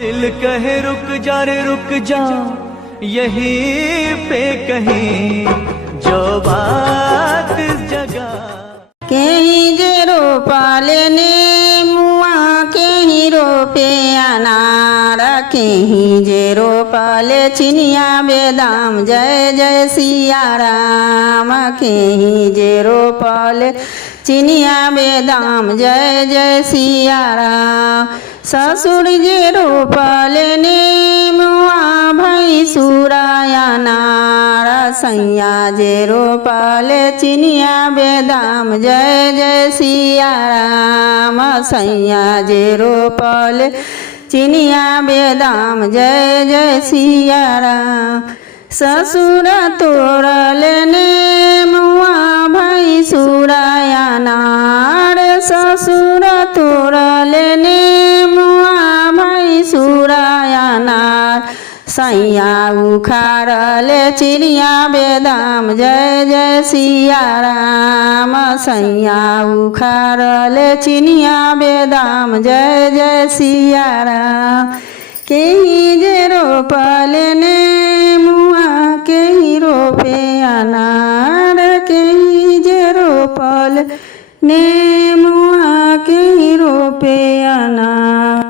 दिल कहे रुक जा रे रुक जा, यहीं पे कहीं जो बात इस जगह। कहीं जे रोपाले ने मुआ, कहीं रोपे अनार, कहीं जे रोपाले चिनिया बेदाम, जय जय सिया राम। कहीं जे रोपाले चिनिया बेदाम, जय जय सिया राम। ससुर जे रोपाले ने मुआ, भाई सुराया नारा, सैया जे रोपाले चिनिया बेदाम, जय जय सिया राम। सैया जे रोपाले चिनिया बेदाम, जय जय सिया राम। ससुर तोड़ले ने मुआ, भाई सुराया नार, ससुर तोड़ले ने मुआ, भाई सुराया नार। सैया उखाड़ले चिनिया बेदाम, जय जय सिया राम। सैया उखाड़ले चिनिया बेदाम, जय जय सिया राम। कहीं जे रोपले ने मुआ, कहीं रोपे अनार, कहीं जे रोपले ने मुआ, कहीं रोपे अनार।